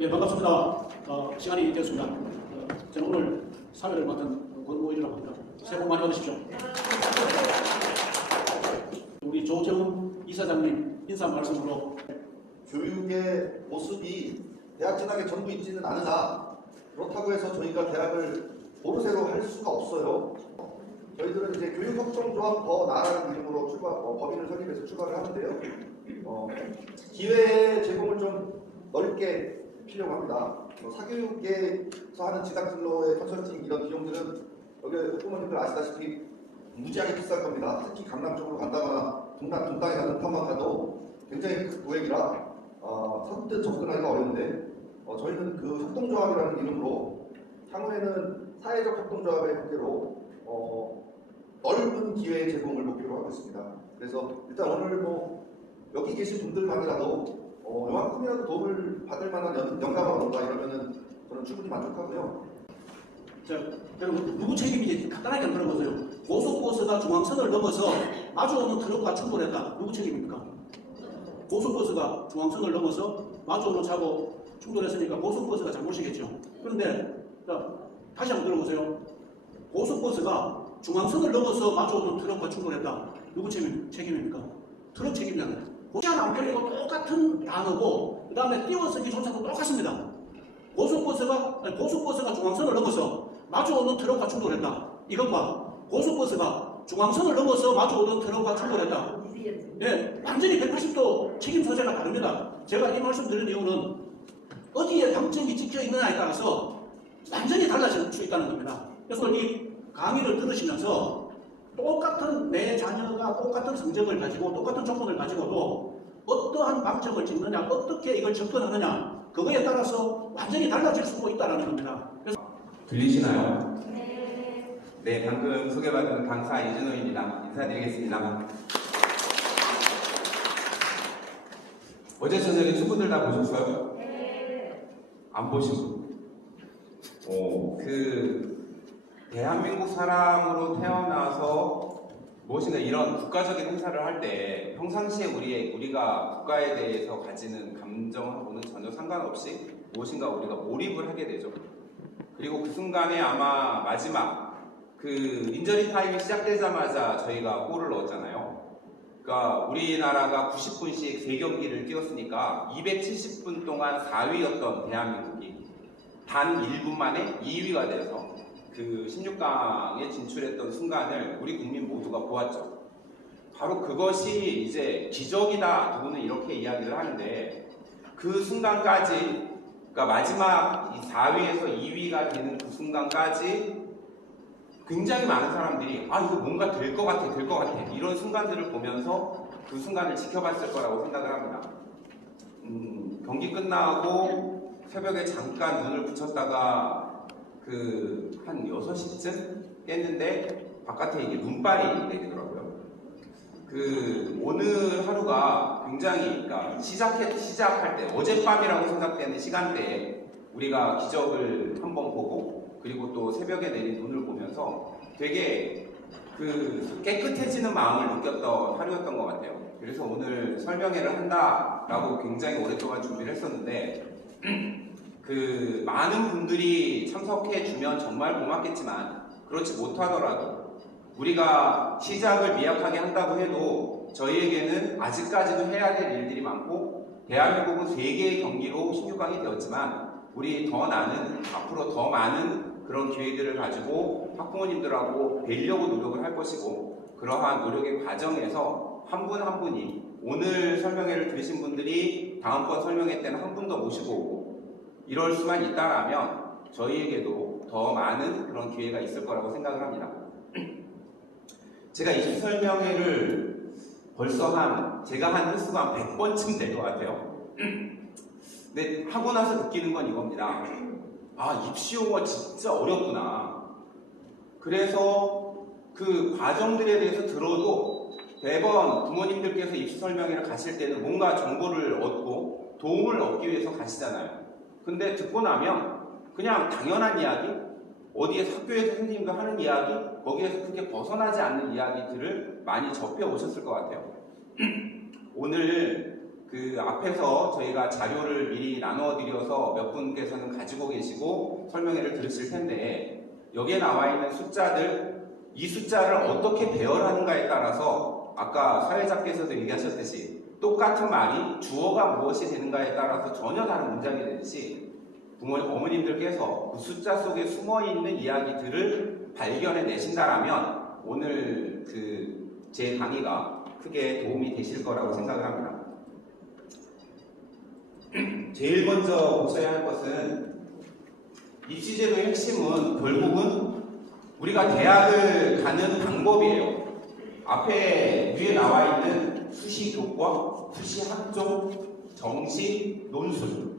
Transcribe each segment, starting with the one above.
예, 반갑습니다. 시간이 됐습니다. 저는 오늘 사회를 맡은 권모일이라고 합니다. 새해 복 많이 받으십시오. 우리 조정은 이사장님 인사 말씀으로 교육의 모습이 대학 진학에 전부 있지는 않으나 그렇다고 해서 저희가 대학을 보르세로 할 수가 없어요. 저희들은 이제 교육협동조합 더 나라는 이름으로 법인을 설립해서 출발을 하는데요. 기회 제공을 좀 넓게 피려고 합니다. 사교육계에서 하는 지상진로의 컨설팅 이런 비용들은 여기 학부모님들 아시다시피 무지하게 비쌀 겁니다. 특히 강남 쪽으로 간다거나 분당에 가는 텀만 가도 굉장히 큰 구획이라 선뜻 접근하기가 어려운데 저희는 그 협동조합이라는 이름으로 향후에는 사회적 협동조합의 형태로 넓은 기회 제공을 목표로 하고 있습니다. 그래서 일단 오늘 여기 계신 분들만이라도 요만큼이라도 도움을 받을 만한 영감을 얻는다 이러면은 저는 충분히 만족하고요. 자, 여러분 누구 책임인지 간단하게 물어보세요. 고속버스가 중앙선을 넘어서 마주오는 트럭과 충돌했다. 누구 책임입니까? 고속버스가 중앙선을 넘어서 마주오는 차고 충돌했으니까 고속버스가 잘못이겠죠. 그런데 자, 다시 한번 들어보세요. 고속버스가 중앙선을 넘어서 마주오는 트럭과 충돌했다. 누구 책임입니까? 트럭 책임자는. 시간 안 걸리고 똑같은 단어고 그 다음에 띄워쓰기 조차도 똑같습니다. 고속버스가 중앙선을 넘어서 마주오는 트럭과 충돌했다. 이것과 고속버스가 중앙선을 넘어서 마주오는 트럭과 충돌했다. 네, 완전히 180도 책임 소재가 다릅니다. 제가 이 말씀 드리는 이유는 어디에 방점이 찍혀 있느냐에 따라서 완전히 달라질 수 있다는 겁니다. 그래서 이 강의를 들으시면서 똑같은 내 자녀가 똑같은 성적을 가지고 똑같은 조건을 가지고도 어떠한 방점을 찍느냐, 어떻게 이걸 접근하느냐, 그거에 따라서 완전히 달라질 수도 있다는 겁니다. 그래서 들리시나요? 네, 방금 소개받은 강사 이준호입니다. 인사드리겠습니다. 어제 저녁에 친구들 다 보셨어요? 안 보시고? 대한민국 사람으로 태어나서 무엇인가 이런 국가적인 행사를 할 때 평상시에 우리가 국가에 대해서 가지는 감정하고는 전혀 상관없이 무엇인가 우리가 몰입을 하게 되죠. 그리고 그 순간에 아마 마지막 인저리 타임이 시작되자마자 저희가 골을 넣었잖아요. 그러니까 우리나라가 90분씩 3경기를 뛰었으니까 270분 동안 4위였던 대한민국이 단 1분 만에 2위가 돼서 16강에 진출했던 순간을 우리 국민 모두가 보았죠. 바로 그것이 이제 기적이다. 누구는 이렇게 이야기를 하는데 그 순간까지, 그러니까 마지막 4위에서 2위가 되는 그 순간까지 굉장히 많은 사람들이 이거 뭔가 될 것 같아 이런 순간들을 보면서 그 순간을 지켜봤을 거라고 생각을 합니다. 경기 끝나고 새벽에 잠깐 눈을 붙였다가 한 6시쯤 깼는데 바깥에 이게 눈발이 내리더라고요. 오늘 하루가 굉장히, 그러니까 시작할 때, 어젯밤이라고 생각되는 시간대에 우리가 기적을 한번 보고, 그리고 또 새벽에 내린 눈을 보면서 되게 깨끗해지는 마음을 느꼈던 하루였던 것 같아요. 그래서 오늘 설명회를 한다라고 굉장히 오랫동안 준비를 했었는데, 많은 분들이 참석해 주면 정말 고맙겠지만 그렇지 못하더라도 우리가 시작을 미약하게 한다고 해도 저희에게는 아직까지도 해야 될 일들이 많고 대한민국은 3개의 경기로 16강이 되었지만 우리 앞으로 더 많은 그런 기회들을 가지고 학부모님들하고 뵈려고 노력을 할 것이고 그러한 노력의 과정에서 한 분 한 분이 오늘 설명회를 들으신 분들이 다음번 설명회 때는 한 분 더 모시고 오고 이럴 수만 있다라면 저희에게도 더 많은 그런 기회가 있을 거라고 생각을 합니다. 제가 이 설명회를 벌써 제가 한 횟수가 한 100번쯤 될 것 같아요. 근데 하고 나서 느끼는 건 이겁니다. 입시용어 진짜 어렵구나. 그래서 그 과정들에 대해서 들어도 매번 부모님들께서 입시 설명회를 가실 때는 뭔가 정보를 얻고 도움을 얻기 위해서 가시잖아요. 근데 듣고 나면 그냥 당연한 이야기, 어디에서 학교에서 선생님과 하는 이야기, 거기에서 크게 벗어나지 않는 이야기들을 많이 접해 오셨을 것 같아요. 오늘 그 앞에서 저희가 자료를 미리 나눠드려서 몇 분께서는 가지고 계시고 설명회를 들으실 텐데 여기에 나와 있는 숫자들, 이 숫자를 어떻게 배열하는가에 따라서 아까 사회자께서도 얘기하셨듯이 똑같은 말이 주어가 무엇이 되는가에 따라서 전혀 다른 문장이 되듯이 어머님들께서 그 숫자 속에 숨어있는 이야기들을 발견해 내신다라면 오늘 그 제 강의가 크게 도움이 되실 거라고 생각을 합니다. 제일 먼저 보셔야 할 것은 입시제도의 핵심은 결국은 우리가 대학을 가는 방법이에요. 앞에 위에 나와 있는 수시 교과, 수시 학종, 정시, 논술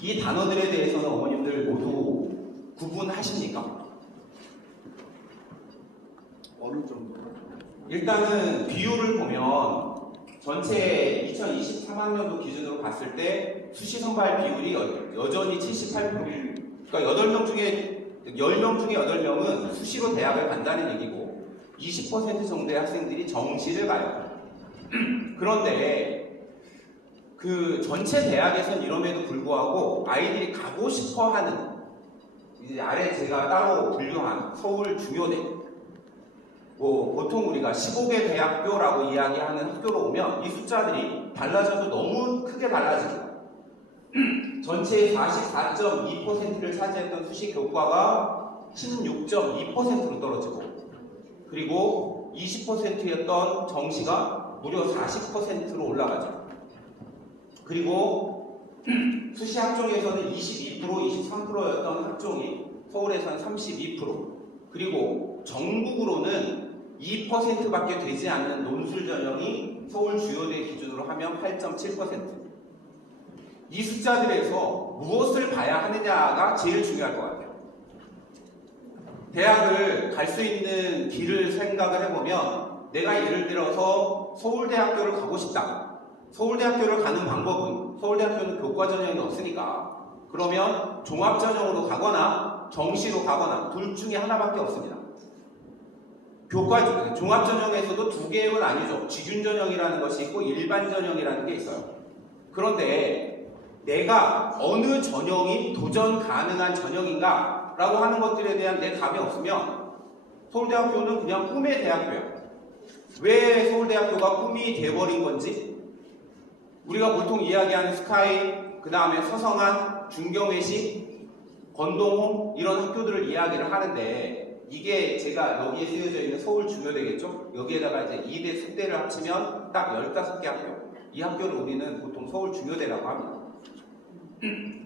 이 단어들에 대해서는 어머님들 모두 구분하십니까? 어느 정도? 일단은 비율을 보면 전체 2023학년도 기준으로 봤을 때 수시 선발 비율이 여전히 78%. 그러니까 8명 중에 10명 중에 8명은 수시로 대학을 간다는 얘기고 20% 정도의 학생들이 정시를 가요. 그런데 그 전체 대학에선 이럼에도 불구하고 아이들이 가고 싶어 하는 이제 아래 제가 따로 분류한 서울 중요대 보통 우리가 15개 대학교라고 이야기하는 학교로 오면 이 숫자들이 달라져도 너무 크게 달라집니다. 전체의 44.2%를 차지했던 수시 교과가 16.2%로 떨어지고 그리고 20%였던 정시가 무려 40%로 올라가죠. 그리고 수시 학종에서는 22%, 23%였던 학종이 서울에서는 32%, 그리고 전국으로는 2%밖에 되지 않는 논술 전형이 서울 주요대 기준으로 하면 8.7%. 이 숫자들에서 무엇을 봐야 하느냐가 제일 중요할 것 같아요. 대학을 갈 수 있는 길을 생각을 해보면 내가 예를 들어서 서울대학교를 가고 싶다. 서울대학교를 가는 방법은 서울대학교는 교과 전형이 없으니까 그러면 종합전형으로 가거나 정시로 가거나 둘 중에 하나밖에 없습니다. 종합전형에서도 두 개는 아니죠. 직윤전형이라는 것이 있고 일반전형이라는 게 있어요. 그런데 내가 어느 전형이 도전 가능한 전형인가 라고 하는 것들에 대한 내 답이 없으면 서울대학교는 그냥 꿈의 대학교야. 왜 서울대학교가 꿈이 돼버린 건지 우리가 보통 이야기하는 스카이, 그 다음에 서성한, 중경외식, 건동홍 이런 학교들을 이야기를 하는데 이게 제가 여기에 쓰여져 있는 서울 중요대겠죠? 여기에다가 이제 2대, 숙대를 합치면 딱 15개 학교. 이 학교를 우리는 보통 서울 중요대라고 합니다.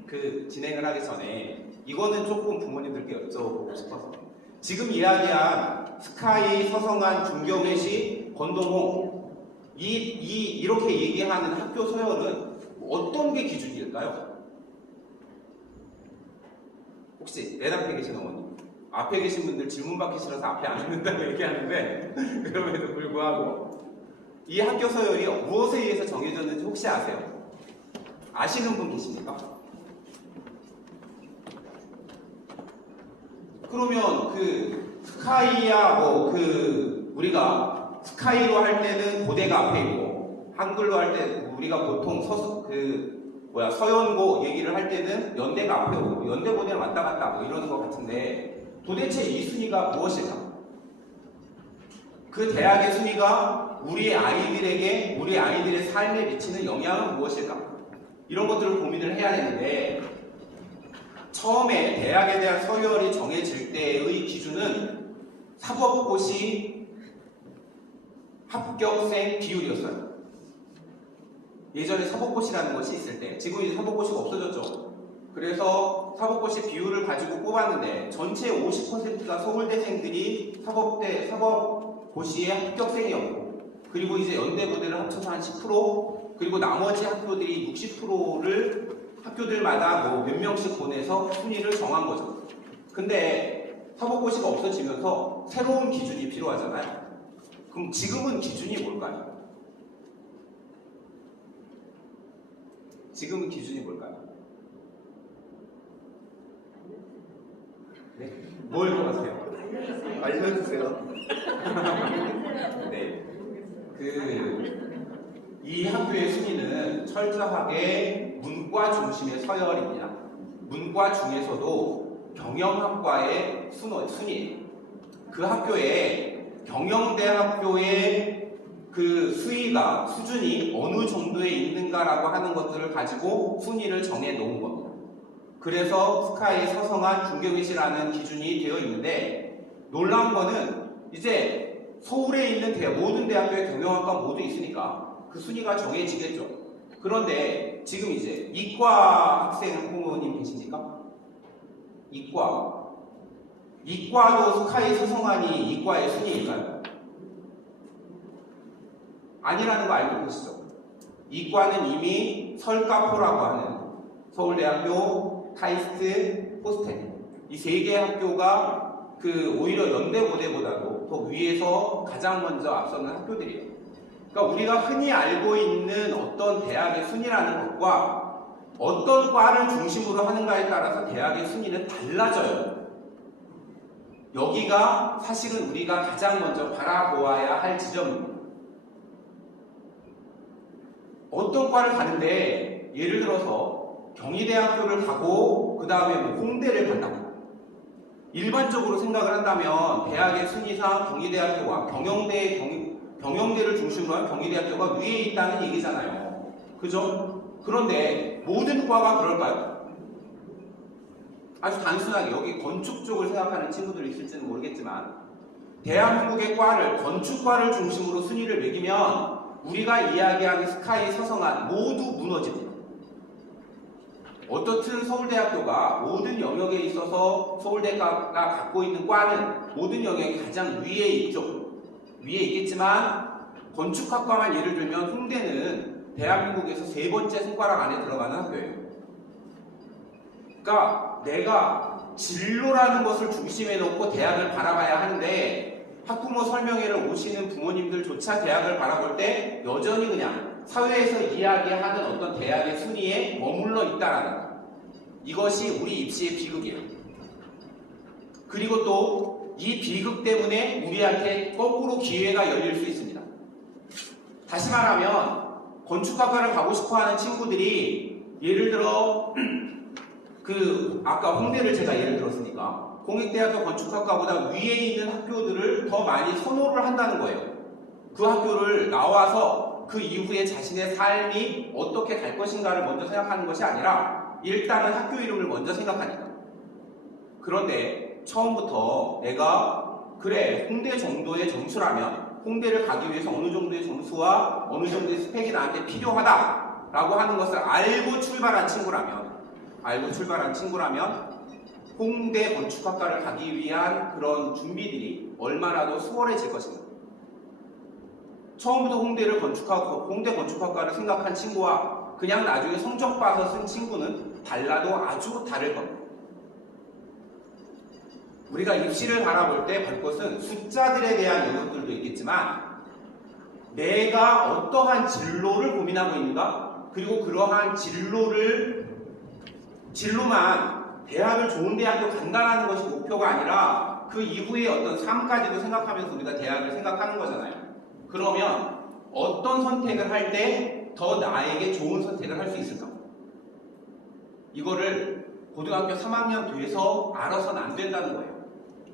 그 진행을 하기 전에 이거는 조금 부모님들께 여쭤보고 싶어서 지금 이야기한 스카이, 서성한, 중경외식, 건동홍 이렇게 얘기하는 학교 서열은 어떤 게 기준일까요? 혹시 내 앞에 계신 어머님 앞에 계신 분들 질문 받기 싫어서 앞에 안 있는다고 얘기하는데 그럼에도 불구하고 이 학교 서열이 무엇에 의해서 정해졌는지 혹시 아세요? 아시는 분 계십니까? 그러면 그 스카이야 우리가 스카이로 할 때는 고대가 앞에 있고 한글로 할 때 우리가 보통 서연고 얘기를 할 때는 연대가 앞에 오고 연대 고대는 왔다 갔다 뭐 이러는 것 같은데 도대체 이 순위가 무엇일까? 그 대학의 순위가 우리 아이들의 삶에 미치는 영향은 무엇일까? 이런 것들을 고민을 해야 되는데 처음에 대학에 대한 서열이 정해질 때의 기준은 사법고시 합격생 비율이었어요. 예전에 사법고시라는 것이 있을 때 지금 이제 사법고시가 없어졌죠. 그래서 사법고시 비율을 가지고 뽑았는데 전체 50%가 서울대생들이 사법고시의 합격생이었고 그리고 이제 연대고대를 합쳐서 한 10% 그리고 나머지 학교들이 60%를 학교들마다 몇 명씩 보내서 순위를 정한 거죠. 근데 사법고시가 없어지면서 새로운 기준이 필요하잖아요. 그럼 지금은 기준이 뭘까요? 지금은 기준이 뭘까요? 네? 뭘 것 같아요? 알려주세요. 네. 이 학교의 순위는 철저하게 문과 중심의 서열입니다. 문과 중에서도 경영학과의 순위예요. 그 학교에 경영대학교의 그 수준이 어느 정도에 있는가라고 하는 것들을 가지고 순위를 정해 놓은 겁니다. 그래서 스카이 서성한 중경외시라는 기준이 되어 있는데, 놀라운 거는 이제 서울에 있는 모든 대학교의 경영학과 모두 있으니까 그 순위가 정해지겠죠. 그런데 지금 이제 이과 학생 부모님 계십니까? 이과도 스카이 서성한이 이과의 순위일까요? 아니라는 거 알고 계시죠? 이과는 이미 설가포라고 하는 서울대학교, 카이스트, 포스텍, 이 세 개의 학교가 오히려 연대고대보다도 더 위에서 가장 먼저 앞서는 학교들이에요. 그러니까 우리가 흔히 알고 있는 어떤 대학의 순위라는 것과 어떤 과를 중심으로 하는가에 따라서 대학의 순위는 달라져요. 여기가 사실은 우리가 가장 먼저 바라보아야 할 지점입니다. 어떤 과를 가는데, 예를 들어서 경희대학교를 가고 그 다음에 홍대를 간다. 일반적으로 생각을 한다면 대학의 순위상 경희대학교와 경영대를 중심으로 한 경희대학교가 위에 있다는 얘기잖아요. 그죠? 그런데 모든 과가 그럴까요? 아주 단순하게 여기 건축 쪽을 생각하는 친구들이 있을지는 모르겠지만, 대한민국의 과를 건축과를 중심으로 순위를 매기면 우리가 이야기하는 스카이 서성한 모두 무너집니다. 어떻든 서울대학교가 모든 영역에 있어서 서울대가 갖고 있는 과는 모든 영역이 가장 위에 있죠. 위에 있겠지만 건축학과만 예를 들면 홍대는 대한민국에서 세 번째 손가락 안에 들어가는 학교예요. 그러니까 내가 진로라는 것을 중심에 놓고 대학을 바라봐야 하는데, 학부모 설명회를 오시는 부모님들조차 대학을 바라볼 때 여전히 그냥 사회에서 이야기하는 어떤 대학의 순위에 머물러 있다라는 것. 이것이 우리 입시의 비극이에요. 그리고 또 이 비극 때문에 우리한테 거꾸로 기회가 열릴 수 있습니다. 다시 말하면 건축학과를 가고 싶어하는 친구들이 예를 들어 아까 홍대를 제가 예를 들었으니까 공익대학교 건축학과보다 위에 있는 학교들을 더 많이 선호를 한다는 거예요. 그 학교를 나와서 그 이후에 자신의 삶이 어떻게 갈 것인가를 먼저 생각하는 것이 아니라 일단은 학교 이름을 먼저 생각하니까. 그런데 처음부터 내가 그래 홍대 정도의 점수라면 홍대를 가기 위해서 어느 정도의 점수와 어느 정도의 스펙이 나한테 필요하다라고 하는 것을 알고 출발한 친구라면 홍대 건축학과를 가기 위한 그런 준비들이 얼마나 더 수월해질 것인가. 처음부터 홍대 건축학과를 생각한 친구와 그냥 나중에 성적 봐서 쓴 친구는 달라도 아주 다를 겁니다. 우리가 입시를 바라볼 때 볼 것은 숫자들에 대한 영역들도 있겠지만, 내가 어떠한 진로를 고민하고 있는가, 그리고 그러한 진로만 대학을 좋은 대학교 간다는 것이 목표가 아니라 그 이후의 어떤 삶까지도 생각하면서 우리가 대학을 생각하는 거잖아요. 그러면 어떤 선택을 할 때 더 나에게 좋은 선택을 할 수 있을까? 이거를 고등학교 3학년 돼서 알아서는 안 된다는 거예요.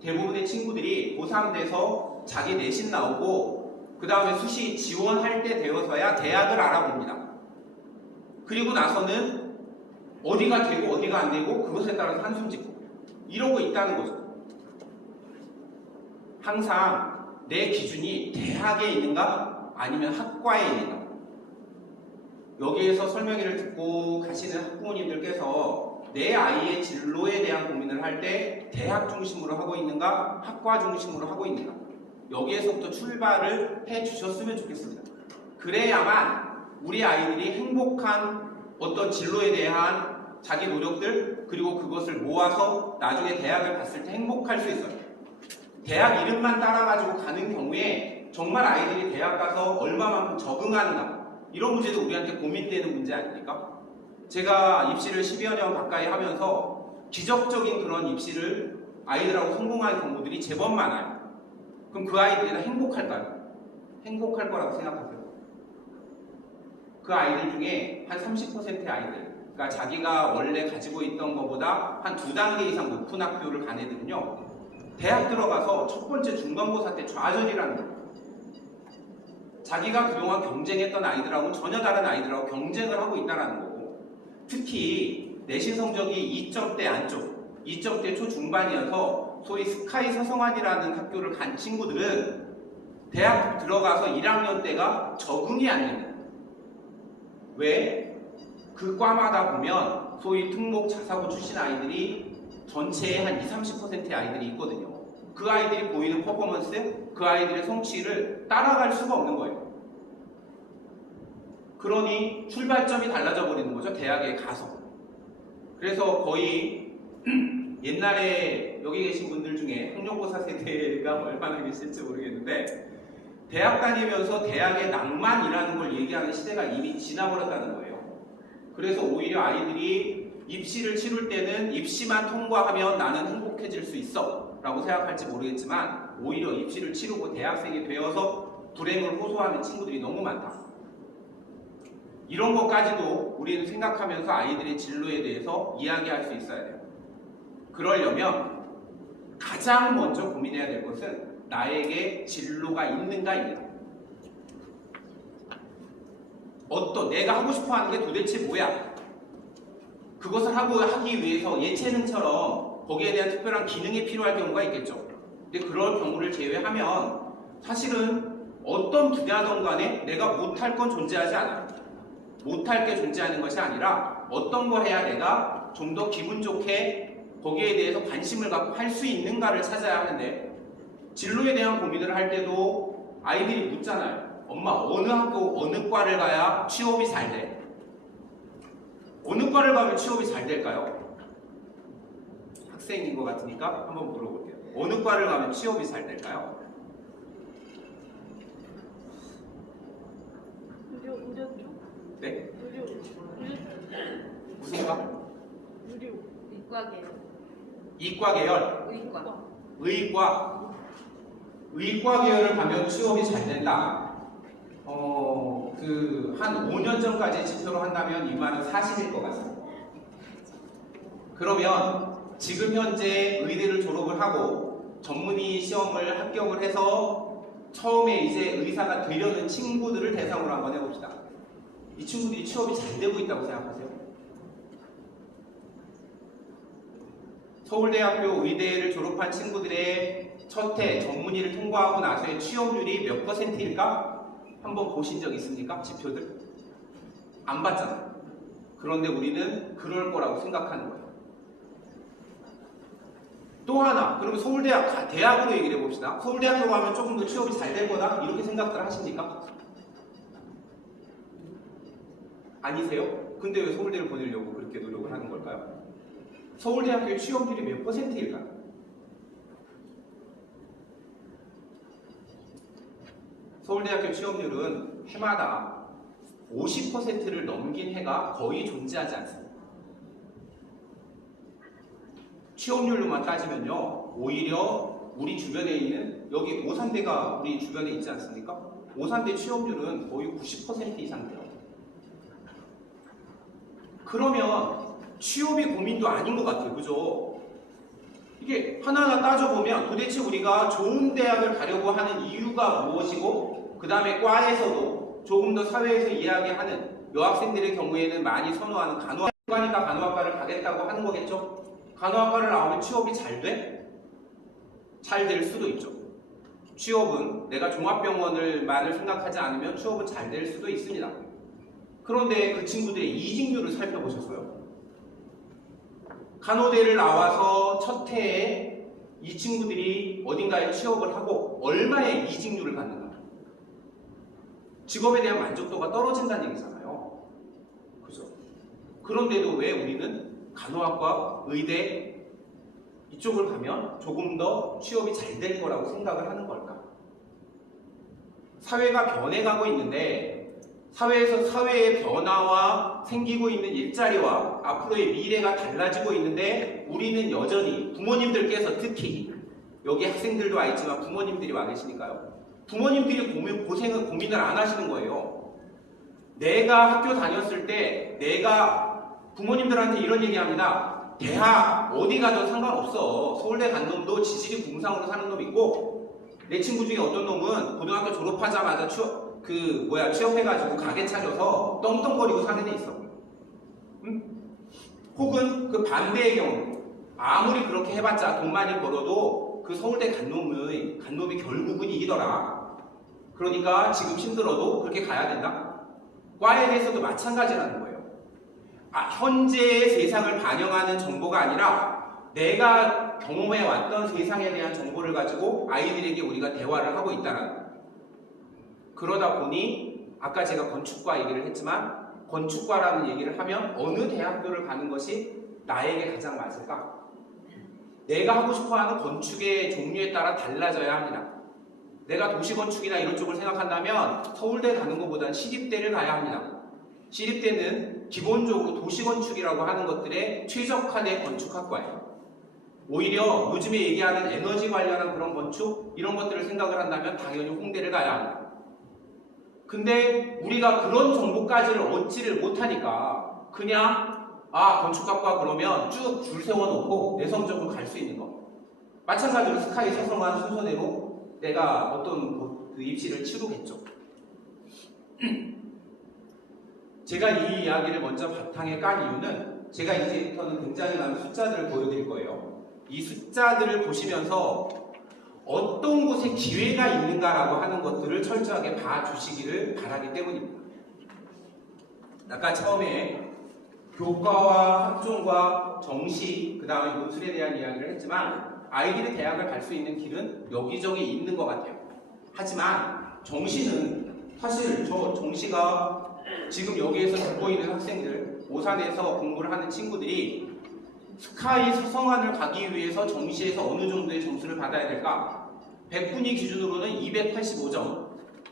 대부분의 친구들이 고3 돼서 자기 내신 나오고 그 다음에 수시 지원할 때 되어서야 대학을 알아봅니다. 그리고 나서는 어디가 되고 어디가 안 되고 그것에 따라서 한숨 짓고 이러고 있다는 거죠. 항상 내 기준이 대학에 있는가 아니면 학과에 있는가. 여기에서 설명회를 듣고 가시는 학부모님들께서 내 아이의 진로에 대한 고민을 할 때 대학 중심으로 하고 있는가 학과 중심으로 하고 있는가, 여기에서부터 출발을 해 주셨으면 좋겠습니다. 그래야만 우리 아이들이 행복한 어떤 진로에 대한 자기 노력들, 그리고 그것을 모아서 나중에 대학을 갔을 때 행복할 수 있어요. 대학 이름만 따라가지고 가는 경우에 정말 아이들이 대학 가서 얼마만큼 적응하는가, 이런 문제도 우리한테 고민되는 문제 아닙니까? 제가 입시를 10여 년 가까이 하면서 기적적인 그런 입시를 아이들하고 성공한 경우들이 제법 많아요. 그럼 그 아이들이 다 행복할까요? 행복할 거라고 생각하세요? 그 아이들 중에 한 30%의 아이들, 그러니까 자기가 원래 가지고 있던 것보다 한 2단계 이상 높은 학교를 간 애들은요, 대학 들어가서 첫 번째 중간고사 때 좌절이라는 거예요. 자기가 그동안 경쟁했던 아이들하고 전혀 다른 아이들하고 경쟁을 하고 있다는 거고, 특히 내신 성적이 2점대 안쪽, 2점대 초중반이어서 소위 스카이 서성환이라는 학교를 간 친구들은 대학 들어가서 1학년 때가 적응이 안 되는. 왜? 그 과마다 보면 소위 특목 자사고 출신 아이들이 전체의 한 20-30%의 아이들이 있거든요. 그 아이들이 보이는 퍼포먼스, 그 아이들의 성취를 따라갈 수가 없는 거예요. 그러니 출발점이 달라져 버리는 거죠, 대학에 가서. 그래서 거의 옛날에 여기 계신 분들 중에 학력고사 세대가 얼마나 계실지 모르겠는데, 대학 다니면서 대학의 낭만이라는 걸 얘기하는 시대가 이미 지나버렸다는 거예요. 그래서 오히려 아이들이 입시를 치룰 때는 입시만 통과하면 나는 행복해질 수 있어 라고 생각할지 모르겠지만, 오히려 입시를 치르고 대학생이 되어서 불행을 호소하는 친구들이 너무 많다. 이런 것까지도 우리는 생각하면서 아이들의 진로에 대해서 이야기할 수 있어야 돼요. 그러려면 가장 먼저 고민해야 될 것은 나에게 진로가 있는가입니다. 내가 하고 싶어 하는 게 도대체 뭐야? 그것을 하기 위해서 예체능처럼 거기에 대한 특별한 기능이 필요할 경우가 있겠죠. 근데 그럴 경우를 제외하면 사실은 어떤 분야든 간에 내가 못할 건 존재하지 않아요. 못할 게 존재하는 것이 아니라 어떤 거 해야 내가 좀 더 기분 좋게 거기에 대해서 관심을 갖고 할 수 있는가를 찾아야 하는데, 진로에 대한 고민을 할 때도 아이들이 묻잖아요. 엄마, 어느 학교, 어느 과를 가야 취업이 잘 돼? 어느 과를 가면 취업이 잘 될까요? 학생인 것 같으니까 한번 물어볼게요. 어느 과를 가면 취업이 잘 될까요? 의료 쪽? 네? 의료. 무슨 과? 의료. 의과 계열. 이과 계열? 의과. 의과 계열을 가면 취업이 잘 된다. 한 5년 전까지 지표로 한다면 이 말은 사실일 것 같습니다. 그러면 지금 현재 의대를 졸업을 하고 전문의 시험을 합격을 해서 처음에 이제 의사가 되려는 친구들을 대상으로 한번 해봅시다. 이 친구들이 취업이 잘 되고 있다고 생각하세요? 서울대학교 의대를 졸업한 친구들의 첫 해 전문의를 통과하고 나서의 취업률이 몇 %일까? 한번 보신 적 있습니까? 지표들? 안 봤잖아요. 그런데 우리는 그럴 거라고 생각하는 거예요. 또 하나, 그러면 서울대학, 대학으로 얘기를 해봅시다. 서울대학교 가면 조금 더 취업이 잘 될 거다? 이렇게 생각들 하십니까? 아니세요? 근데 왜 서울대를 보내려고 그렇게 노력을 하는 걸까요? 서울대학교의 취업률이 몇 %일까요? 서울대학교 취업률은 해마다 50%를 넘긴 해가 거의 존재하지 않습니다. 취업률로만 따지면요, 오히려 우리 주변에 있는, 여기 오산대가 우리 주변에 있지 않습니까? 오산대 취업률은 거의 90% 이상 돼요. 그러면 취업이 고민도 아닌 것 같아요. 그죠? 이게 하나하나 따져보면 도대체 우리가 좋은 대학을 가려고 하는 이유가 무엇이고, 그 다음에 과에서도 조금 더 사회에서 이야기하는 여학생들의 경우에는 많이 선호하는 간호학과니까 간호학과를 가겠다고 하는 거겠죠? 간호학과를 나오면 취업이 잘 돼? 잘 될 수도 있죠. 취업은 내가 종합병원을만을 생각하지 않으면 취업은 잘 될 수도 있습니다. 그런데 그 친구들의 이직률을 살펴보셨어요? 간호대를 나와서 첫 해에 이 친구들이 어딘가에 취업을 하고 얼마의 이직률을 갖는가? 직업에 대한 만족도가 떨어진다는 얘기잖아요. 그죠? 그런데도 왜 우리는 간호학과, 의대 이쪽을 가면 조금 더 취업이 잘 될 거라고 생각을 하는 걸까? 사회가 변해가고 있는데, 사회에서 사회의 변화와 생기고 있는 일자리와 앞으로의 미래가 달라지고 있는데, 우리는 여전히 부모님들께서 특히 여기 학생들도 와 있지만 부모님들이 와 계시니까요. 부모님들이 고민을 안 하시는 거예요. 내가 학교 다녔을 때 내가 부모님들한테 이런 얘기합니다. 대학 어디 가도 상관없어. 서울대 간 놈도 지질이 공상으로 사는 놈 있고, 내 친구 중에 어떤 놈은 고등학교 졸업하자마자 취업해가지고 가게 차려서 떵떵거리고 사는 애 있어. 응? 혹은 그 반대의 경우, 아무리 그렇게 해봤자 돈 많이 벌어도 그 서울대 간 놈이 결국은 이기더라. 그러니까 지금 힘들어도 그렇게 가야 된다. 과에 대해서도 마찬가지라는 거예요. 현재의 세상을 반영하는 정보가 아니라 내가 경험해왔던 세상에 대한 정보를 가지고 아이들에게 우리가 대화를 하고 있다는 거예요. 그러다 보니 아까 제가 건축과 얘기를 했지만, 건축과라는 얘기를 하면 어느 대학교를 가는 것이 나에게 가장 맞을까? 내가 하고 싶어하는 건축의 종류에 따라 달라져야 합니다. 내가 도시건축이나 이런 쪽을 생각한다면 서울대 가는 것보다는 시립대를 가야 합니다. 시립대는 기본적으로 도시건축이라고 하는 것들에 최적화된 건축학과예요. 오히려 요즘에 얘기하는 에너지 관련한 그런 건축, 이런 것들을 생각을 한다면 당연히 홍대를 가야 합니다. 근데 우리가 그런 정보까지를 얻지를 못하니까 그냥 건축학과 그러면 쭉 줄 세워놓고 내성적으로 갈 수 있는 거. 마찬가지로 스카이 서성한 순서대로 내가 어떤 그 입시를 치르겠죠. 제가 이 이야기를 먼저 바탕에 깐 이유는 제가 이제부터는 굉장히 많은 숫자들을 보여드릴 거예요. 이 숫자들을 보시면서 어떤 곳에 기회가 있는가라고 하는 것들을 철저하게 봐주시기를 바라기 때문입니다. 아까 처음에 교과와 학종과 정시, 그 다음에 논술에 대한 이야기를 했지만 아이들이 대학을 갈 수 있는 길은 여기저기 있는 것 같아요. 하지만 정시는 사실 저 정시가 지금 여기에서 듣고 있는 학생들, 오산에서 공부를 하는 친구들이 스카이 서성안을 가기 위해서 정시에서 어느 정도의 점수를 받아야 될까? 100분위 기준으로는 285점.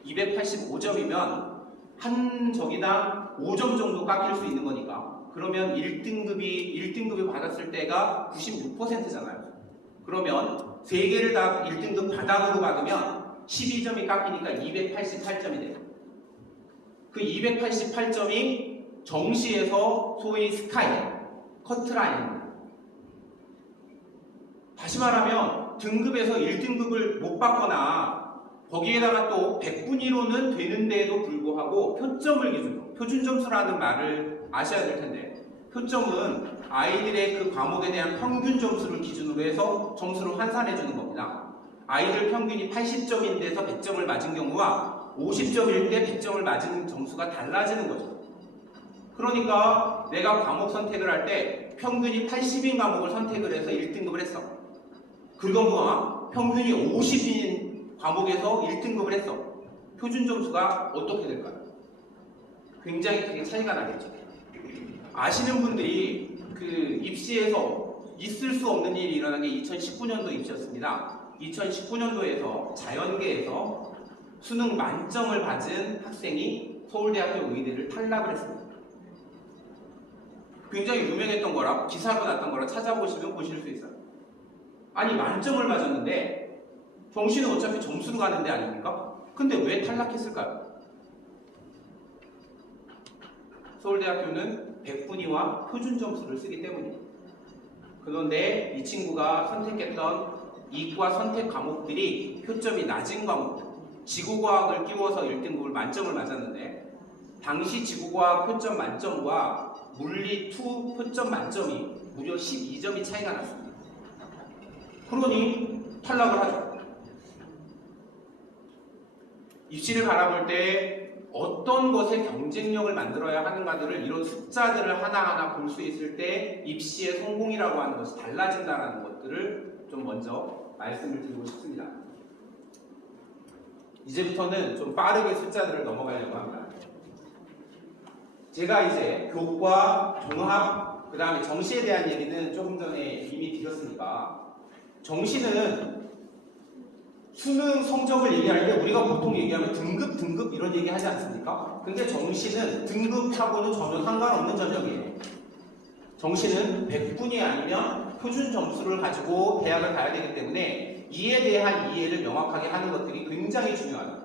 285점이면 한 적이당 5점 정도 깎일 수 있는 거니까. 그러면 1등급이 받았을 때가 96%잖아요. 그러면 3개를 다 1등급 바닥으로 받으면 12점이 깎이니까 288점이 돼요. 그 288점이 정시에서 소위 스카이, 커트라인입니다. 다시 말하면 등급에서 1등급을 못 받거나 거기에다가 또 100분위로는 되는데도 불구하고 표점을 기준으로, 표준점수라는 말을 아셔야 될 텐데, 표점은 아이들의 그 과목에 대한 평균 점수를 기준으로 해서 점수를 환산해 주는 겁니다. 아이들 평균이 80점인데서 100점을 맞은 경우와 50점일 때 100점을 맞은 점수가 달라지는 거죠. 그러니까 내가 과목 선택을 할 때 평균이 80인 과목을 선택을 해서 1등급을 했어. 그거와 평균이 50인 과목에서 1등급을 했어. 표준 점수가 어떻게 될까요? 굉장히 크게 차이가 나겠죠. 아시는 분들이 그 입시에서 있을 수 없는 일이 일어난 게 2019년도 입시였습니다. 2019년도에서 자연계에서 수능 만점을 받은 학생이 서울대학교 의대를 탈락을 했습니다. 굉장히 유명했던 거라, 기사가 났던 거라 찾아보시면 보실 수 있어요. 아니 만점을 맞았는데 정시는 어차피 점수로 가는 데 아닙니까? 근데 왜 탈락했을까요? 서울대학교는 100분위와 표준 점수를 쓰기 때문입니다. 그런데 이 친구가 선택했던 이과 선택 과목들이 표점이 낮은 과목들, 지구과학을 끼워서 1등급을 만점을 맞았는데 당시 지구과학 표점 만점과 물리 2 표점 만점이 무려 12점이 차이가 났습니다. 그러니 탈락을 하죠. 입시를 바라볼 때 어떤 것에 경쟁력을 만들어야 하는가들을 이런 숫자들을 하나하나 볼 수 있을 때 입시의 성공이라고 하는 것이 달라진다는 것들을 좀 먼저 말씀을 드리고 싶습니다. 이제부터는 좀 빠르게 숫자들을 넘어가려고 합니다. 제가 이제 교과, 종합, 그 다음에 정시에 대한 얘기는 조금 전에 이미 드렸으니까, 정시는 수능 성적을 얘기할 때 우리가 보통 얘기하면 등급 이런 얘기 하지 않습니까? 근데 정시는 등급하고는 전혀 상관없는 전형이에요. 정시는 100분이 아니면 표준 점수를 가지고 대학을 가야 되기 때문에 이에 대한 이해를 명확하게 하는 것들이 굉장히 중요합니다.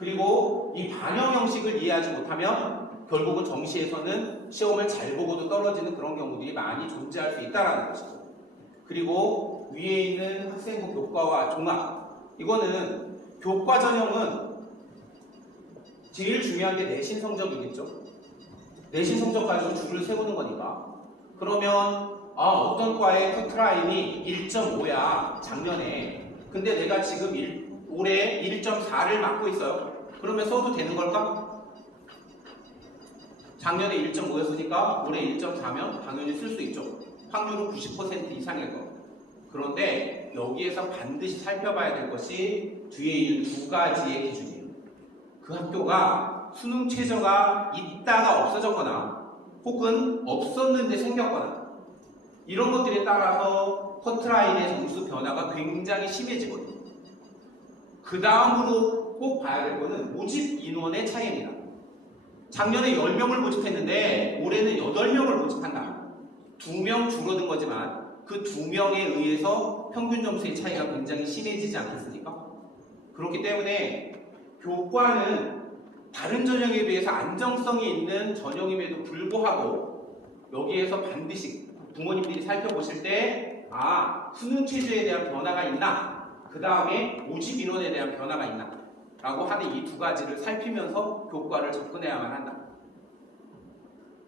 그리고 이 반영 형식을 이해하지 못하면 결국은 정시에서는 시험을 잘 보고도 떨어지는 그런 경우들이 많이 존재할 수 있다는 것이죠. 그리고 위에 있는 학생부 교과와 종합, 이거는 교과 전형은 제일 중요한 게 내신 성적이겠죠. 내신 성적 가지고 줄을 세우는 거니까. 그러면 어떤 과의 커트라인이 1.5야 작년에. 근데 내가 지금 올해 1.4를 맞고 있어요. 그러면 써도 되는 걸까? 작년에 1.5였으니까 올해 1.4면 당연히 쓸 수 있죠. 확률은 90% 이상일 거. 그런데 여기에서 반드시 살펴봐야 될 것이 뒤에 있는 두 가지의 기준이에요. 그 학교가 수능 최저가 있다가 없어졌거나 혹은 없었는데 생겼거나 이런 것들에 따라서 커트라인의 점수 변화가 굉장히 심해지거든요. 그 다음으로 꼭 봐야 될 거는 모집 인원의 차이입니다. 작년에 10명을 모집했는데 올해는 8명을 모집한다. 2명 줄어든 거지만 그 2명에 의해서 평균 점수의 차이가 굉장히 심해지지 않겠습니까? 그렇기 때문에 교과는 다른 전형에 비해서 안정성이 있는 전형임에도 불구하고 여기에서 반드시 부모님들이 살펴보실 때 수능 체제에 대한 변화가 있나, 그 다음에 모집 인원에 대한 변화가 있나 라고 하는 이 두 가지를 살피면서 교과를 접근해야만 한다.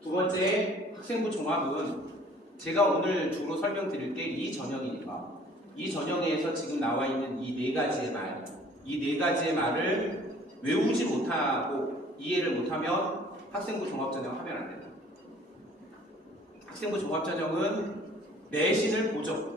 두 번째, 학생부 종합은 제가 오늘 주로 설명드릴 게 이 전형이니까 이 전형에서 지금 나와 있는 이 네 가지의 말, 이 네 가지의 말을 외우지 못하고 이해를 못하면 학생부 종합전형 하면 안 된다. 학생부 종합전형은 내신을 보죠.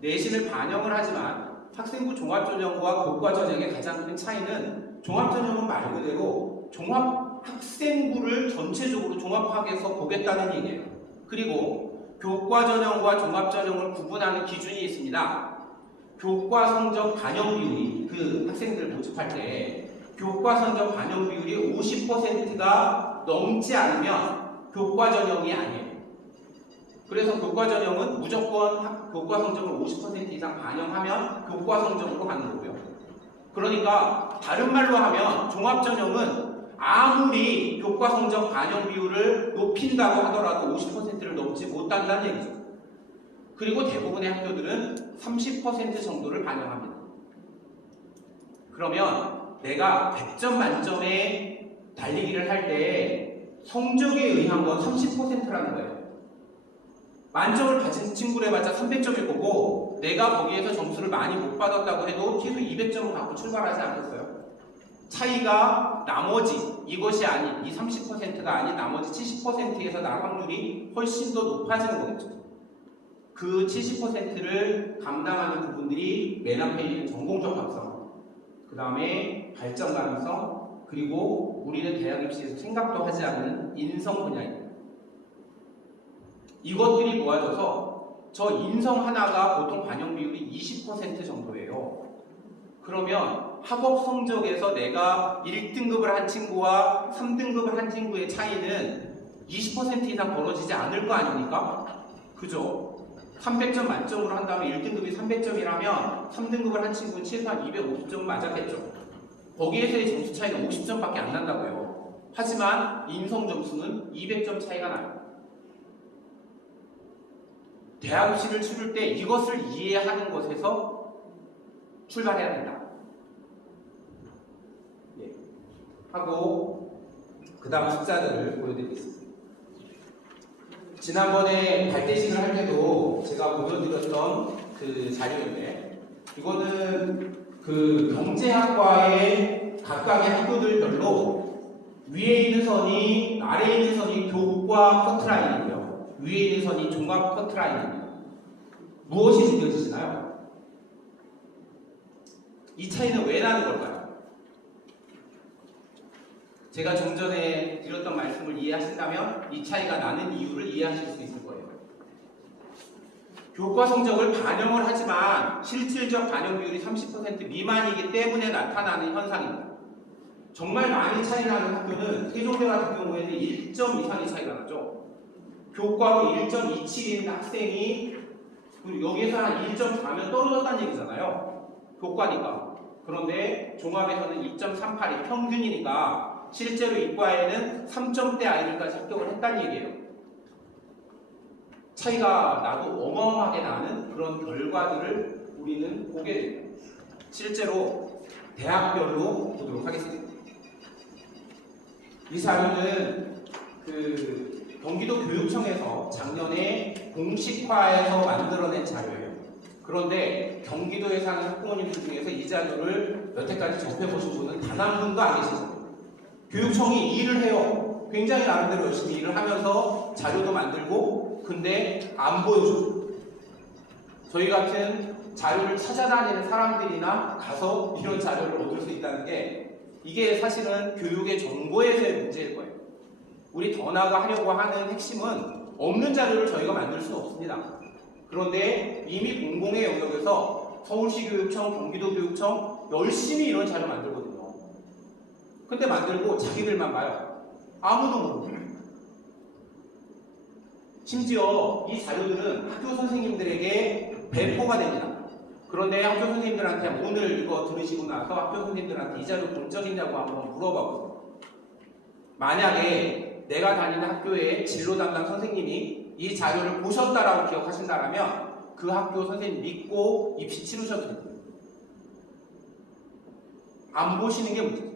내신을 반영을 하지만 학생부 종합전형과 교과전형의 가장 큰 차이는 종합전형은 말 그대로 종합학생부를 전체적으로 종합학에서 보겠다는 얘기예요. 그리고 교과전형과 종합전형을 구분하는 기준이 있습니다. 교과 성적 반영 비율이 그 학생들 모집할 때 교과 성적 반영 비율이 50%가 넘지 않으면 교과 전형이 아니에요. 그래서 교과 전형은 무조건 교과 성적을 50% 이상 반영하면 교과 성적으로 가는 거고요. 그러니까 다른 말로 하면 종합 전형은 아무리 교과 성적 반영 비율을 높인다고 하더라도 50%를 넘지 못한다는 얘기죠. 그리고 대부분의 학교들은 30% 정도를 반영합니다. 그러면 내가 100점 만점에 달리기를 할 때 성적에 의한 건 30%라는 거예요. 만점을 가진 친구를 해봤자 300점일 거고 내가 거기에서 점수를 많이 못 받았다고 해도 최소 200점을 갖고 출발하지 않겠어요? 차이가 나머지 이것이 아닌 이 30%가 아닌 나머지 70%에서 날 확률이 훨씬 더 높아지는 거겠죠. 그 70%를 감당하는 부분들이 맨 앞에 있는 전공적 각성, 그 다음에 발전 가능성, 그리고 우리는 대학 입시에서 생각도 하지 않는 인성 분야입니다. 이것들이 모아져서 저 인성 하나가 보통 반영 비율이 20% 정도예요. 그러면 학업 성적에서 내가 1등급을 한 친구와 3등급을 한 친구의 차이는 20% 이상 벌어지지 않을 거 아닙니까? 그죠? 300점 만점으로 한다면 1등급이 300점이라면 3등급을 한 친구는 최소한 250점 맞았겠죠. 거기에서의 점수 차이는 50점밖에 안 난다고요. 하지만 인성 점수는 200점 차이가 나요. 대학 입시를 치를 때 이것을 이해하는 것에서 출발해야 된다. 예. 하고 그 다음 숫자들을 보여드리겠습니다. 지난번에 발대식을 할 때도 제가 보여드렸던 그 자료인데 이거는 그 경제학과의 각각의 학교들별로 위에 있는 선이 아래에 있는 선이 교과 커트라인이고요. 위에 있는 선이 종합 커트라인입니다. 무엇이 느껴지시나요? 이 차이는 왜 나는 걸까요? 제가 좀 전에 드렸던 말씀을 이해하신다면 이 차이가 나는 이유를 이해하실 수 있을 거예요. 교과 성적을 반영을 하지만 실질적 반영 비율이 30% 미만이기 때문에 나타나는 현상입니다. 정말 많이 차이 나는 학교는 세종대 같은 경우에는 1점 이상의 차이가 나죠. 교과로 1.27인 학생이 여기에서 한 1.4면 떨어졌다는 얘기잖아요. 교과니까. 그런데 종합에서는 2.38이 평균이니까 실제로 이과에는 3점대 아이들까지 합격을 했다는 얘기예요. 차이가 나도 어마어마하게 나는 그런 결과들을 우리는 보게 됩니다. 실제로 대학별로 보도록 하겠습니다. 이 자료는 경기도 교육청에서 작년에 공식화해서 만들어낸 자료예요. 그런데 경기도에 사는 학부모님들 중에서 이 자료를 여태까지 접해보신 분은 단 한 분도 안 계십니다. 교육청이 일을 해요. 굉장히 나름대로 열심히 일을 하면서 자료도 만들고, 근데 안 보여줘요. 저희 같은 자료를 찾아다니는 사람들이나 가서 이런 자료를 얻을 수 있다는 게, 이게 사실은 교육의 정보에서의 문제일 거예요. 우리 더 나아가 하려고 하는 핵심은 없는 자료를 저희가 만들 수는 없습니다. 그런데 이미 공공의 영역에서 서울시 교육청, 경기도 교육청 열심히 이런 자료 만들거든요. 근데 만들고 자기들만 봐요. 아무도 모르고. 심지어 이 자료들은 학교 선생님들에게 배포가 됩니다. 그런데 학교 선생님들한테 오늘 이거 들으시고 나서 학교 선생님들한테 이 자료 본 적 있냐고 한번 물어봐보세요. 만약에 내가 다니는 학교의 진로 담당 선생님이 이 자료를 보셨다라고 기억하신다면 그 학교 선생님 믿고 입시 치르셔도 됩니다. 안 보시는 게 문제죠.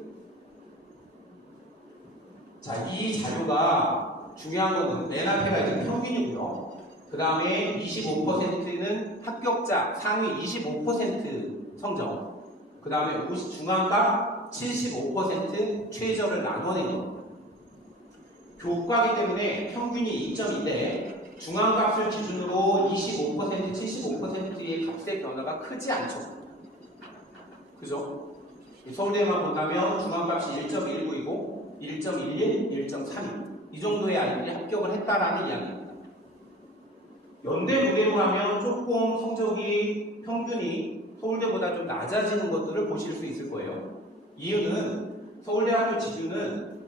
자, 이 자료가 중요한 거는 맨 앞에가 이제 평균이고요. 그 다음에 25%는 합격자 상위 25% 성적, 그 다음에 중앙과 75% 최저를 나눠내는 겁니다. 교과이기 때문에 평균이 2.2인데 중앙값을 기준으로 25%, 75%의 값의 변화가 크지 않죠. 그죠? 서울대만 본다면 중앙값이 1.19이고 1.11, 1.32 이 정도의 아이들이 합격을 했다라는 이야기입니다. 연대 무대로 하면 조금 성적이 평균이 서울대보다 좀 낮아지는 것들을 보실 수 있을 거예요. 이유는 서울대학교 지규는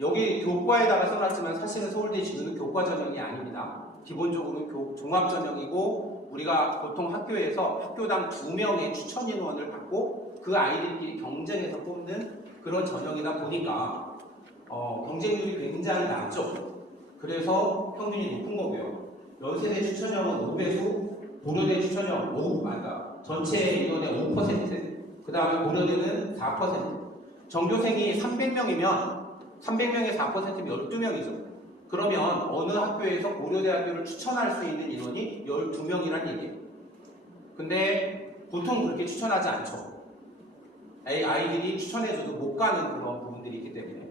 여기 교과에다가 써놨지만 사실은 서울대 지규는 교과 전형이 아닙니다. 기본적으로 종합 전형이고 우리가 보통 학교에서 학교당 2명의 추천 인원을 받고 그 아이들끼리 경쟁해서 뽑는 그런 전형이다 보니까 경쟁률이 굉장히 낮죠. 그래서 평균이 높은 거고요. 연세대 추천형은 5배수, 고려대 추천형 5, 전체 인원의 5%, 그 다음에 고려대는 4%. 전교생이 300명이면 300명의 4%면 12명이죠. 그러면 어느 학교에서 고려대학교를 추천할 수 있는 인원이 12명이란 얘기예요. 근데 보통 그렇게 추천하지 않죠. 아이들이 추천해줘도 못 가는 그런 부분들이 있기 때문에.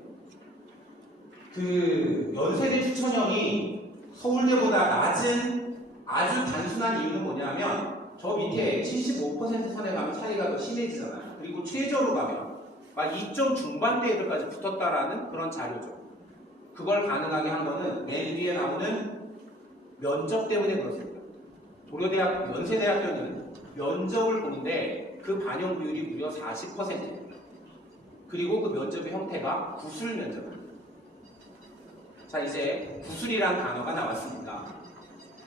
그 연세대 추천형이 서울대보다 낮은 아주 단순한 이유는 뭐냐면 저 밑에 75% 선에 가면 차이가 더 심해지잖아요. 그리고 최저로 가면 막 2점 중반대 애들까지 붙었다라는 그런 자료죠. 그걸 가능하게 한 거는 맨 위에 나오는 면접 때문에 그렇습니다. 고려대학, 연세대학교는 면접을 보는데 그 반영 비율이 무려 40%. 그리고 그 면접의 형태가 구술 면접입니다. 자, 이제 구술이라는 단어가 나왔습니다.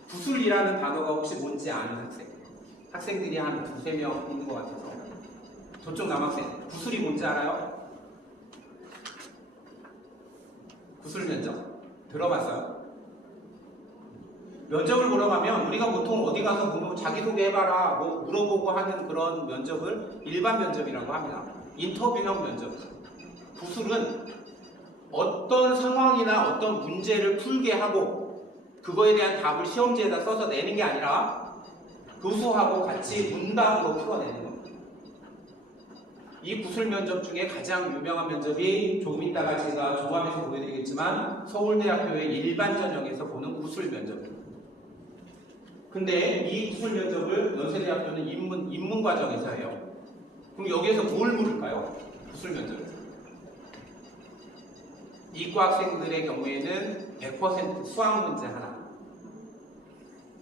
구술이라는 단어가 혹시 뭔지 아는 학생? 학생들이 한 2~3명 있는 것 같아서. 저쪽 남학생, 구술이 뭔지 알아요? 구술 면접. 들어봤어요? 면접을 보러 가면 우리가 보통 어디 가서 보면 자기소개해봐라 뭐 물어보고 하는 그런 면접을 일반 면접이라고 합니다. 인터뷰형 면접. 구술은 어떤 상황이나 어떤 문제를 풀게 하고 그거에 대한 답을 시험지에다 써서 내는 게 아니라 교수하고 같이 문답으로 풀어내는 겁니다. 이 구술 면접 중에 가장 유명한 면접이 조금 이따가 제가 종합해서 보여드리겠지만 서울대학교의 일반 전형에서 보는 구술 면접입니다. 근데 이 구술 면접을 연세대학교는 입문 과정에서 해요. 그럼 여기에서 뭘 물을까요? 구술 면접에서. 이과 학생들의 경우에는 100% 수학 문제 하나,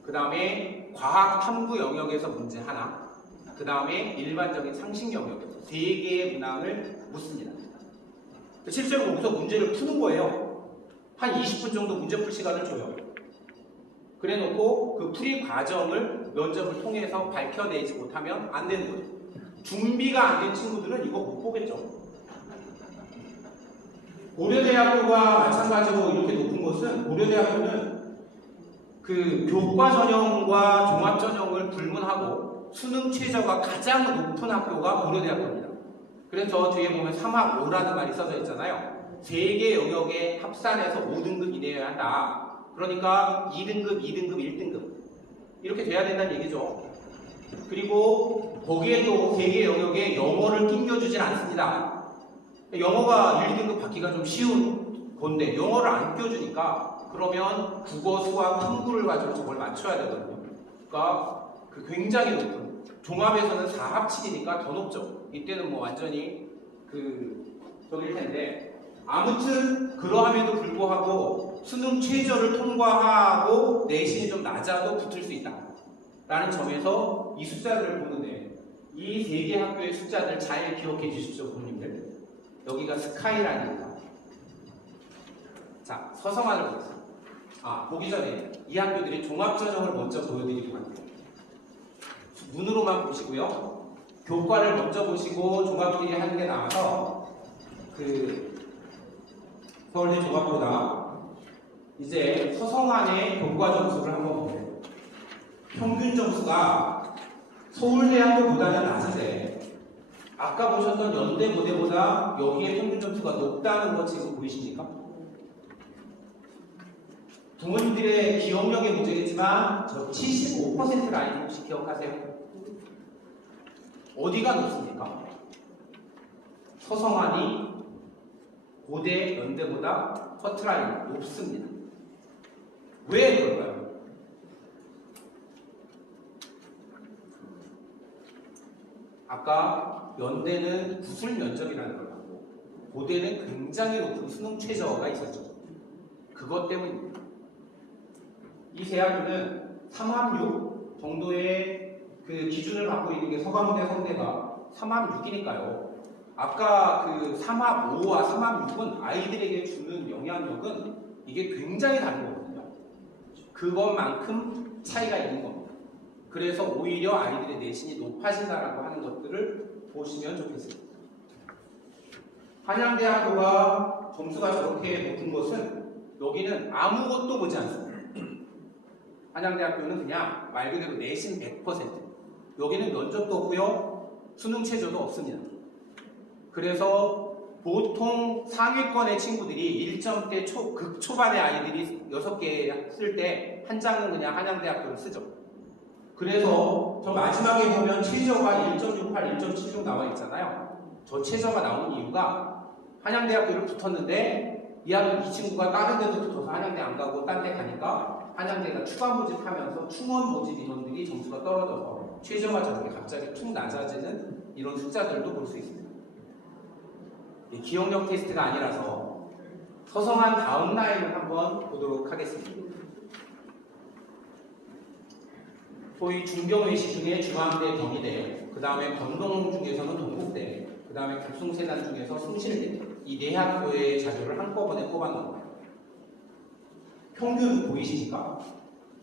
그 다음에 과학 탐구 영역에서 문제 하나, 그 다음에 일반적인 상식 영역에서 3개의 문항을 묻습니다. 실제로 거기서 문제를 푸는 거예요. 한 20분 정도 문제 풀 시간을 줘요. 그래 놓고 그 풀이 과정을 면접을 통해서 밝혀내지 못하면 안 되는 거죠. 준비가 안 된 친구들은 이거 못 보겠죠. 고려대학교가 마찬가지로 이렇게 높은 것은 고려대학교는 그 교과 전형과 종합 전형을 불문하고 수능 최저가 가장 높은 학교가 고려대학교입니다. 그래서 저 뒤에 보면 3합 5라는 말이 써져 있잖아요. 3개 영역에 합산해서 5등급 이내여야 한다. 그러니까 2등급, 2등급, 1등급 이렇게 돼야 된다는 얘기죠. 그리고 거기에도 3개 영역에 영어를 낑겨주진 않습니다. 영어가 1, 2등급 받기가 좀 쉬운 건데 영어를 안 껴주니까 그러면 국어, 수학, 한글을 가지고 저걸 맞춰야 되거든요. 그러니까 그 굉장히 높은 종합에서는 4합7이니까 더 높죠. 이때는 뭐 완전히 저길 텐데 아무튼 그러함에도 불구하고 수능 최저를 통과하고 내신이 좀 낮아도 붙을 수 있다 라는 점에서 이 숫자들을 보는데 이 3개 학교의 숫자들 잘 기억해 주십시오. 부모님들. 여기가 스카이라인입니다. 자, 서성안을 보겠습니다. 보기 전에 이 학교들이 종합전형을 먼저 보여드리고 합니다. 눈으로만 보시고요. 교과를 먼저 보시고 종합끼리 하는 게 나와서 서울대 종합보다 이제 서성안의 교과 점수를 한번 보세요. 평균 점수가 서울대학교보다는 낮은데 아까 보셨던 연대 고대보다 여기에 평균 점수가 높다는 거 지금 보이십니까? 부모님들의 기억력의 문제겠지만 저 75% 라인 혹시 기억하세요? 어디가 높습니까? 서성안이 고대, 연대보다 커트라인 높습니다. 왜 그럴까요? 아까 연대는 구술 면접이라는 걸 하고 고대는 굉장히 높은 수능 최저가 있었죠. 그것 때문입니다. 이 세 학교는 3합6 정도의 그 기준을 갖고 있는 게 서강대, 성대가 3합 6이니까요. 아까 3합 5와 3합 6은 아이들에게 주는 영향력은 이게 굉장히 다른 거거든요. 그것만큼 차이가 있는 겁니다. 그래서 오히려 아이들의 내신이 높아진다라고 하는 것들을 보시면 좋겠습니다. 한양대학교가 점수가 저렇게 높은 것은 여기는 아무것도 보지 않습니다. 한양대학교는 그냥 말 그대로 내신 100%. 여기는 면접도 없고요. 수능 최저도 없습니다. 그래서 보통 상위권의 친구들이 1점대 극초반의 아이들이 6개 쓸 때 한 장은 그냥 한양대학교를 쓰죠. 그래서 저 마지막에 보면 최저가 1.68, 1.76 나와 있잖아요. 저 최저가 나온 이유가 한양대학교를 붙었는데 이 친구가 다른 데도 붙어서 한양대 안 가고 딴 데 가니까 한양대가 추가 모집하면서 충원 모집 인원들이 점수가 떨어져서 최저가 저렇게 갑자기 툭 낮아지는 이런 숫자들도 볼 수 있습니다. 기억력 테스트가 아니라서 서성한 다음 라인을 한번 보도록 하겠습니다. 소위 중경외시 중에 중앙대, 경희대, 그 다음에 건동 중에서는 동국대, 그 다음에 급송세단 중에서 숭실대, 이 네 학교의 자료를 한꺼번에 뽑아놓은 거예요. 평균 보이시니까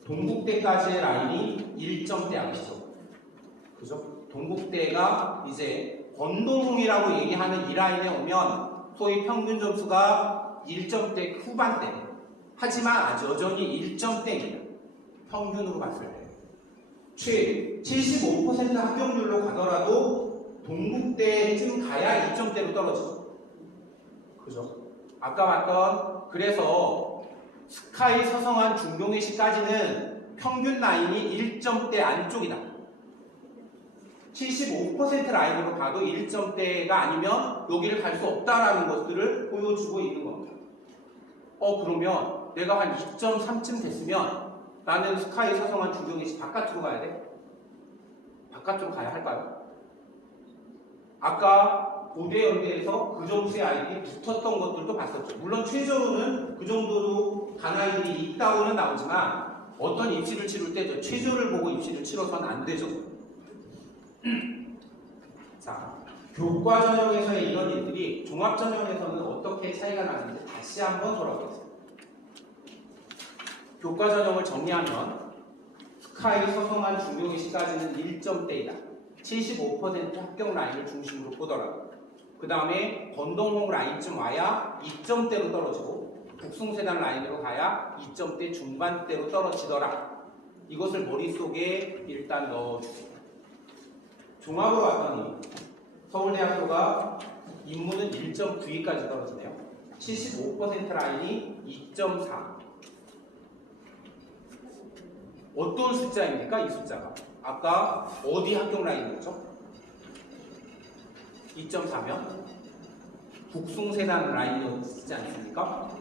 동국대까지의 라인이 1점대 앞이죠. 그죠? 동국대가 이제 건동이라고 얘기하는 이 라인에 오면 소위 평균 점수가 1점대 후반대. 하지만 여전히 1점대입니다. 평균으로 봤을 때. 75% 합격률로 가더라도 동국대쯤 가야 2점대로 떨어지죠. 그죠? 아까 봤던 그래서 스카이, 서성한, 중경외시까지는 평균 라인이 1점대 안쪽이다. 75% 라인으로 가도 1점대가 아니면 여기를 갈 수 없다라는 것들을 보여주고 있는 겁니다. 그러면 내가 한 2.3쯤 됐으면 나는 스카이, 서성한, 중경외시 바깥으로 가야 돼? 바깥으로 가야 할까요? 아까 고대, 연대에서 그 점수의 아이들이 붙었던 것들도 봤었죠. 물론 최저로는 그 정도로 간 아이들이 있다고는 나오지만 어떤 입시를 치를 때 저 최저를 보고 입시를 치러서는 안 되죠. 자, 교과 전형에서의 이런 일들이 종합 전형에서는 어떻게 차이가 나는지 다시 한번 돌아보겠습니다. 교과 전형을 정리하면 스카이, 서성한, 중경외시까지는 1점대이다. 75% 합격 라인을 중심으로 보더라고요. 그 다음에 건동홍 라인쯤 와야 2점대로 떨어지고 북숭세단 라인으로 가야 2점대 중반대로 떨어지더라. 이것을 머릿속에 일단 넣어주세요. 종합으로 왔더니 서울대학교가 인문은 1.92까지 떨어지네요. 75% 라인이 2.4. 어떤 숫자입니까? 이 숫자가. 아까 어디 합격 라인이었죠? 2.4면 북숭세단 라인이었지 않습니까?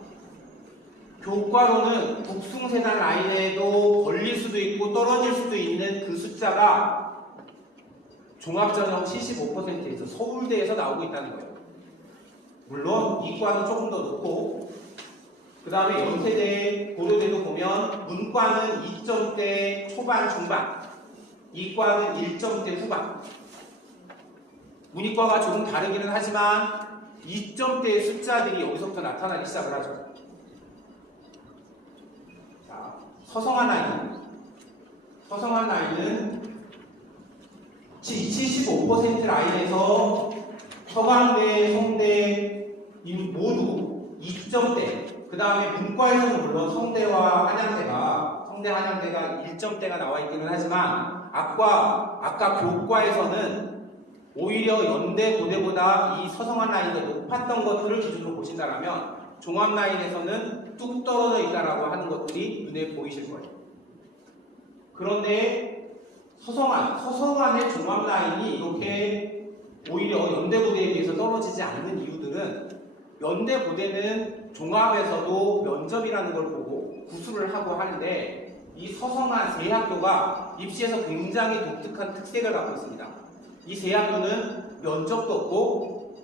교과로는 북숭세단 라인에도 걸릴 수도 있고 떨어질 수도 있는 그 숫자가 종합전형 75%에서 서울대에서 나오고 있다는 거예요. 물론 이과는 조금 더 높고 그 다음에 연세대, 고려대도 보면 문과는 2점대 초반 중반, 이과는 1점대 후반. 문이과가 조금 다르기는 하지만 2점대의 숫자들이 여기서부터 나타나기 시작을 하죠. 자, 서성한 라인. 서성한 라인은 75% 라인에서 서강대, 성대 모두 2점대. 그 다음에 문과에서는 물론 성대와 한양대가, 성대 한양대가 1점대가 나와 있기는 하지만 아까 교과에서는 오히려 연대, 고대보다 이 서성한 라인이 높았던 것들을 기준으로 보신다면 종합 라인에서는 뚝 떨어져 있다라고 하는 것들이 눈에 보이실 거예요. 그런데 서성한의 종합 라인이 이렇게 오히려 연대, 고대에 비해서 떨어지지 않는 이유들은 연대, 고대는 종합에서도 면접이라는 걸 보고 구술을 하고 하는데 이 서성한 세 학교가 입시에서 굉장히 독특한 특색을 갖고 있습니다. 이 세 학교는 면접도 없고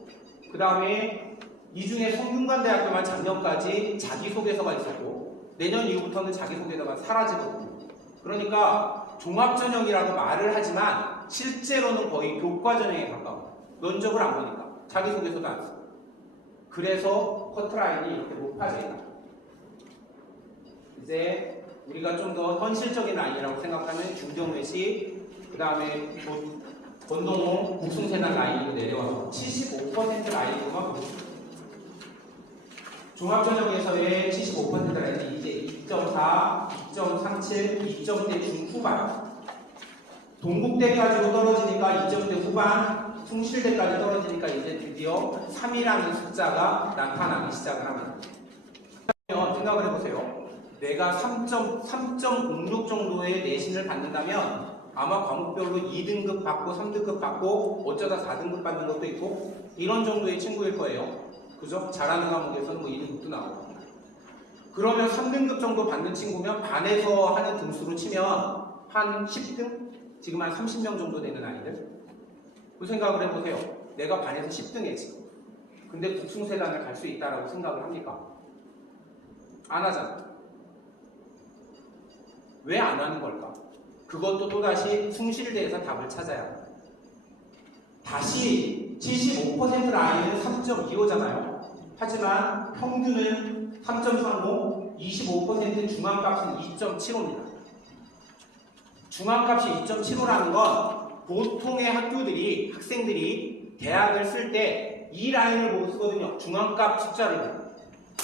그 다음에 이 중에 성균관대학교만 작년까지 자기소개서가 있었고 내년 이후부터는 자기소개서가 사라지거든요. 그러니까 종합전형이라고 말을 하지만 실제로는 거의 교과전형에 가까워요. 면접을 안 보니까 자기소개서도 안 써요. 그래서 커트라인이 이렇게 높아져 있다. 이제 우리가 좀 더 현실적인 라인이라고 생각하면 김경래시, 그 다음에 권동호, 북숭세단 라인으로 내려와서 75% 라인으로만 보겠습니다. 종합전형에서의 75% 라인이 이제 2.4, 2.37, 2점대 중후반. 동국대까지로 떨어지니까 2점대 후반, 숭실대까지 떨어지니까 이제 드디어 3이라는 숫자가 나타나기 시작을 합니다. 그러면 생각을 해보세요. 내가 3.06 정도의 내신을 받는다면 아마 과목별로 2등급 받고 3등급 받고 어쩌다 4등급 받는 것도 있고 이런 정도의 친구일 거예요. 그죠? 잘하는 과목에서는 뭐 2등급도 나오고. 그러면 3등급 정도 받는 친구면 반에서 하는 등수로 치면 한 10등? 지금 한 30명 정도 되는 아이들? 그 생각을 해보세요. 내가 반에서 10등에 지금. 근데 북숭세단을 갈 수 있다라고 생각을 합니까? 안 하잖아. 왜 안 하는 걸까? 그것도 또다시 숭실대에서 답을 찾아야 합니다. 다시 75% 라인은 3.25잖아요. 하지만 평균은 3.35, 25% 중앙값은 2.75입니다. 중앙값이 2.75라는 건 보통의 학생들이 대학을 쓸 때 이 라인을 보고 쓰거든요. 중앙값 숫자를 보고.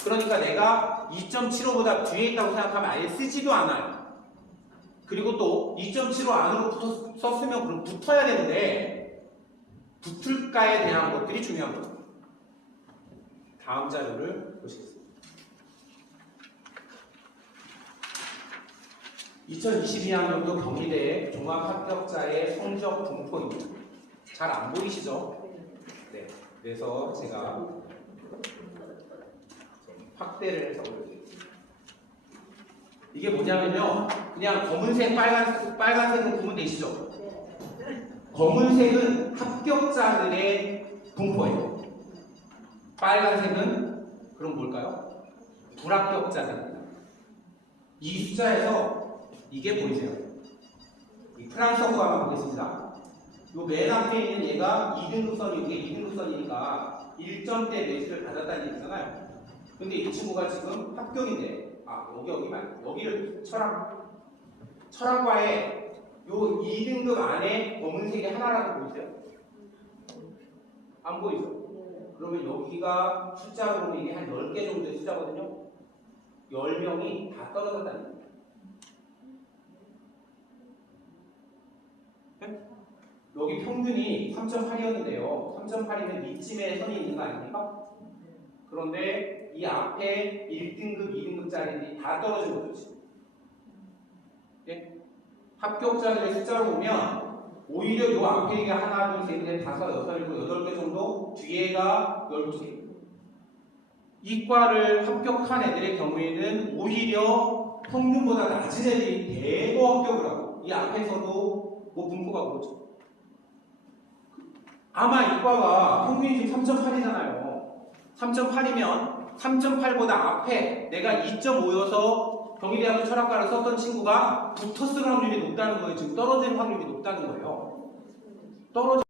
그러니까 내가 2.75보다 뒤에 있다고 생각하면 아예 쓰지도 않아요. 그리고 또 2.75 안으로 썼으면 그럼 붙어야 되는데 붙을까에 대한 것들이 중요한 겁니다. 다음 자료를 보시겠습니다. 2022학년도 경희대 종합합격자의 성적 분포입니다. 잘 안 보이시죠? 네. 그래서 제가 확대를 해서 올려드리겠습니다. 이게 뭐냐면요. 그냥 검은색, 빨간색은 구분 되시죠? 검은색은 합격자들의 분포예요. 빨간색은 그럼 뭘까요? 불합격자들입니다. 이 숫자에서 이게 보이세요? 이 프랑스어가 한번 보겠습니다. 요 맨 앞에 있는 얘가 2등급선이, 이게 2등급선이니까 1점대 내신을 받았다는 얘기잖아요. 근데 이 친구가 지금 합격인데, 여기 말고, 여기를 철학과에 요 2등급 안에 검은색이 하나라도 보이세요? 안 보이죠? 그러면 여기가 숫자로 보면 이게 한 10개 정도의 숫자거든요. 10명이 다 떨어졌다는 거예요. 여기 평균이 3.8이었는데요. 3.8이면 이쯤에 선이 있는 거 아닙니까? 그런데 이 앞에 1등급, 2등급짜리들이 다 떨어진 거죠. 지금. 네? 합격자들의 숫자로 보면 오히려 요 앞에 이게 하나, 둘, 셋, 넷, 다섯, 여섯, 일곱, 8개 정도, 뒤에가 12개. 이과를 합격한 애들의 경우에는 오히려 평균보다 낮은 애들이 대거 합격을 하고 이 앞에서도 뭐 분포가 그렇죠. 아마 이과가 평균이 지금 3.8이잖아요. 3.8이면 3.8보다 앞에 내가 2.5여서 경희대학교 철학과를 썼던 친구가 붙었을 확률이 높다는 거예요. 지금 떨어질 확률이 높다는 거예요. 떨어질